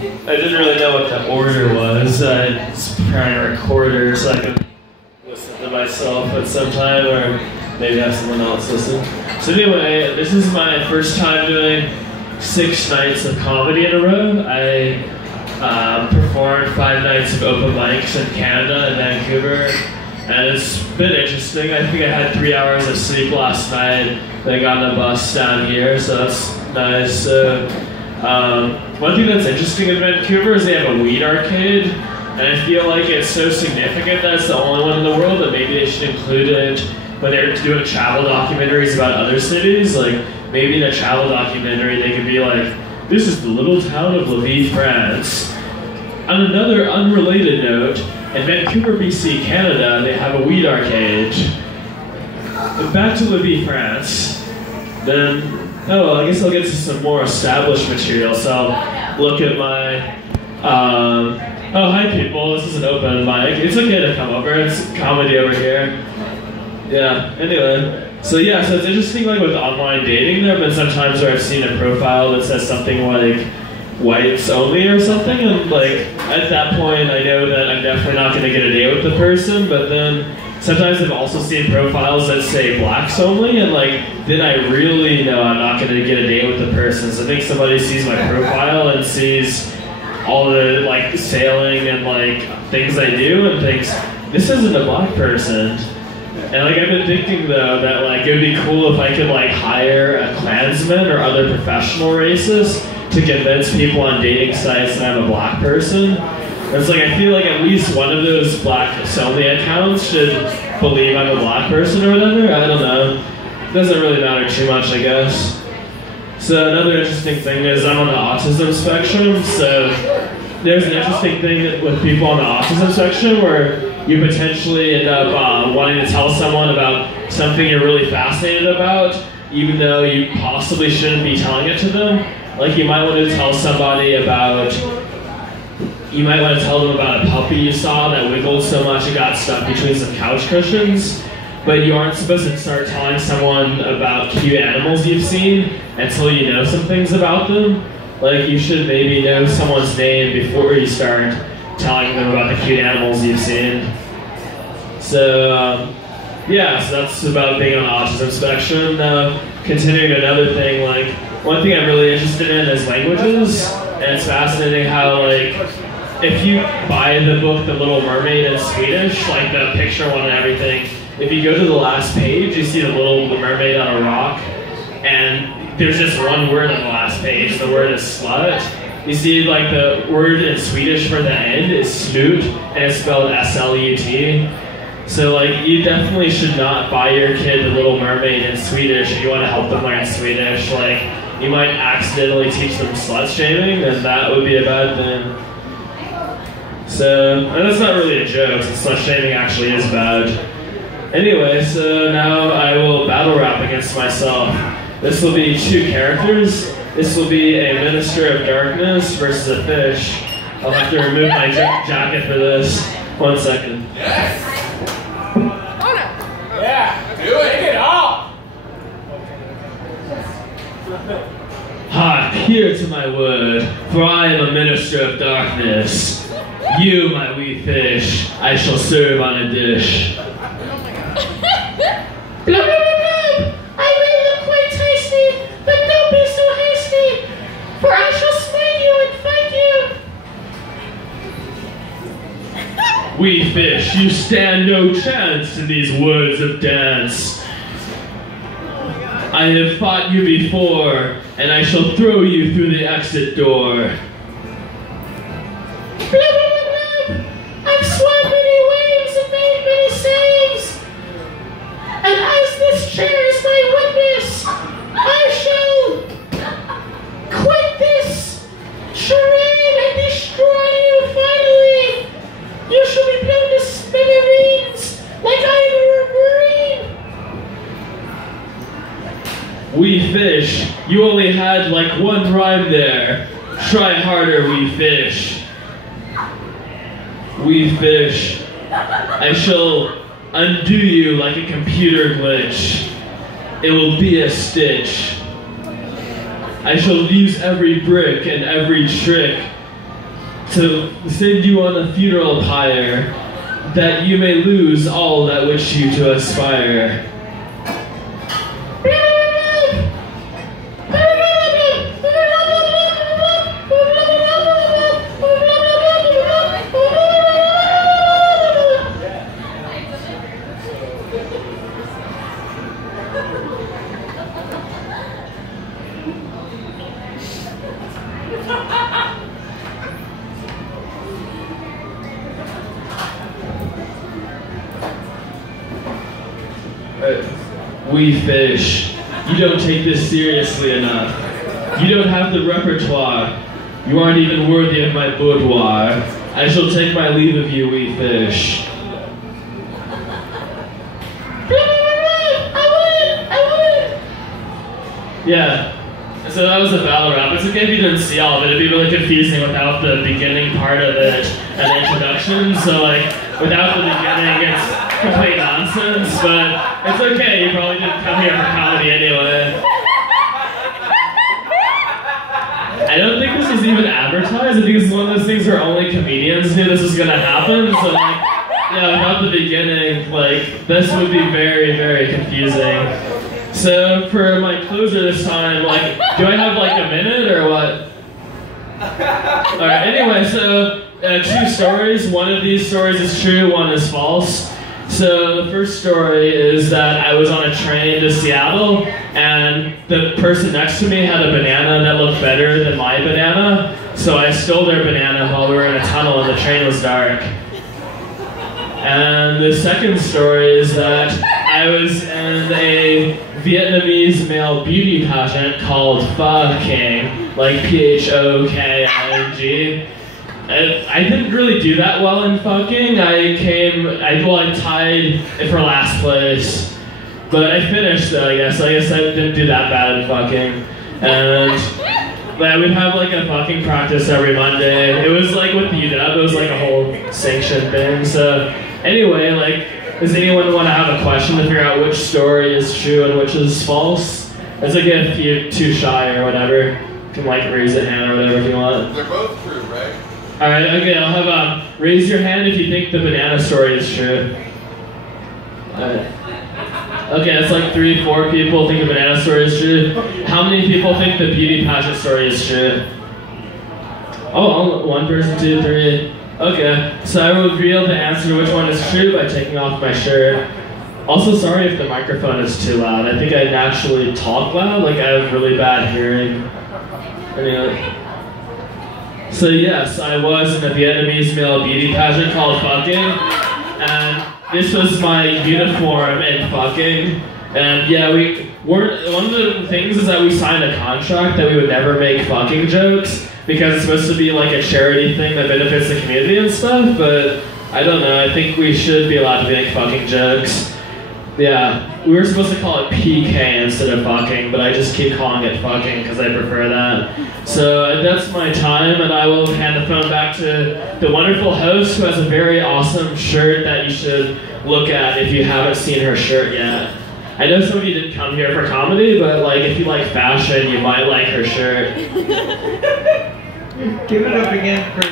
I didn't really know what the order was. I was preparing a recorder so I could listen to myself at some time, or maybe have someone else listen. So anyway, this is my first time doing 6 nights of comedy in a row. I performed 5 nights of open mics in Canada and Vancouver, and it's been interesting. I think I had 3 hours of sleep last night, then I got on a bus down here, so that's nice. One thing that's interesting in Vancouver is they have a weed arcade, and I feel like it's so significant that it's the only one in the world that maybe they should include it when they're doing travel documentaries about other cities. Like, maybe in a travel documentary they could be like, this is the little town of Lviv, France. On another unrelated note, in Vancouver, BC, Canada, they have a weed arcade. But back to Lviv, France, then, oh, I guess I'll get to some more established material. So I'll look at my, oh, hi people, this is an open mic. It's okay to come over, it's comedy over here. Yeah, anyway. So yeah, so it's interesting, like with online dating, there have been some times where I've seen a profile that says something like whites only or something, and like at that point I know that I'm definitely not going to get a date with the person, but then sometimes I've also seen profiles that say blacks only, and like then I really know I'm not going to get a date with the person. So I think somebody sees my profile and sees all the like sailing and like things I do and thinks, this isn't a black person. And like I've been thinking though that like it would be cool if I could like hire a Klansman or other professional racists to convince people on dating sites that I'm a black person. And it's like I feel like at least one of those black only accounts should believe I'm a black person or whatever. I don't know. It doesn't really matter too much, I guess. So another interesting thing is I'm on the autism spectrum. So there's an interesting thing with people on the autism spectrum where you potentially end up wanting to tell someone about something you're really fascinated about, even though you possibly shouldn't be telling it to them. Like you might want to tell somebody about, you might want to tell them about a puppy you saw that wiggled so much it got stuck between some couch cushions, but you aren't supposed to start telling someone about cute animals you've seen until you know some things about them. Like you should maybe know someone's name before you start telling them about the cute animals you've seen. So yeah, so that's about being on the autism spectrum. Now, continuing another thing, like one thing I'm really interested in is languages, and it's fascinating how like if you buy the book The Little Mermaid in Swedish, like the picture one and everything, if you go to the last page, you see the Little Mermaid on a rock, and there's just one word on the last page. The word is slut. You see, like the word in Swedish for the end is slut, and it's spelled S-L-U-T. So like, you definitely should not buy your kid The Little Mermaid in Swedish if you want to help them learn Swedish. Like, you might accidentally teach them slut shaming, and that would be a bad thing. So, and that's not really a joke, since slut shaming actually is bad. Anyway, so now I will battle rap against myself. This will be 2 characters. This will be a Minister of Darkness versus a fish. I'll have to remove my jacket for this. 1 second. Yes! Yeah, do it! Take it off! Hear to my word, for I am a Minister of Darkness. You, my wee fish, I shall serve on a dish. Blub, blub, blub. I may look quite tasty, but don't be so hasty, for I shall slay you and fight you. Wee fish, you stand no chance in these words of dance. I have fought you before, and I shall throw you through the exit door. Blub, blub, blub, blub. I've swum many waves and made many saves, and as this chair is my witness, I shall quit this charade and destroy you finally. You shall be blown to smithereens like I am a marine. Wee fish, you only had like 1 rhyme there. Try harder, wee fish. Wee fish, I shall undo you like a computer glitch. It will be a stitch. I shall use every brick and every trick to send you on a funeral pyre, that you may lose all that which you to aspire. We fish. You don't take this seriously enough. You don't have the repertoire. You aren't even worthy of my boudoir. I shall take my leave of you, we fish. Yeah. So that was a battle rap. It's okay if you didn't see all of it. It'd be really confusing without the beginning part of it and the introduction. So like, without the beginning, it's complete nonsense. But it's okay. You probably didn't come here for comedy anyway. I don't think this was even advertised. I think it's one of those things where only comedians knew this was gonna happen. So like, yeah, without the beginning, like, this would be very, very confusing. So for my closer this time, like, do I have like a minute or what? Alright, anyway, so 2 stories. One of these stories is true, one is false. So the first story is that I was on a train to Seattle and the person next to me had a banana that looked better than my banana. So I stole their banana while we were in a tunnel and the train was dark. And the second story is that I was in a Vietnamese male beauty pageant called Pho King, like P-H-O-K-I-N-G. I didn't really do that well in fucking. I tied for last place. But I finished though, I guess. I didn't do that bad in fucking. And we'd have like a fucking practice every Monday. It was like with UW, it was like a whole sanctioned thing. So anyway, like, does anyone want to have a question to figure out which story is true and which is false? It's like if you're too shy or whatever, you can like raise a hand or whatever if you want. They're both true, right? Alright, okay, I'll have raise your hand if you think the banana story is true. Alright. Okay, that's like 3-4 people think the banana story is true. How many people think the beauty pageant story is true? Oh, 1 person, 2, 3. Okay, so I will reveal the answer to which one is true by taking off my shirt. Also, sorry if the microphone is too loud. I think I naturally talk loud, like I have really bad hearing. Anyway. So yes, I was in a Vietnamese male beauty pageant called Fucking, and this was my uniform in Fucking. And yeah, one of the things is that we signed a contract that we would never make fucking jokes, because it's supposed to be like a charity thing that benefits the community and stuff, but I don't know, I think we should be allowed to make fucking jokes. Yeah, we were supposed to call it PK instead of fucking, but I just keep calling it fucking because I prefer that. So that's my time, and I will hand the phone back to the wonderful host who has a very awesome shirt that you should look at if you haven't seen her shirt yet. I know some of you didn't come here for comedy, but like if you like fashion, you might like her shirt. Give it up again for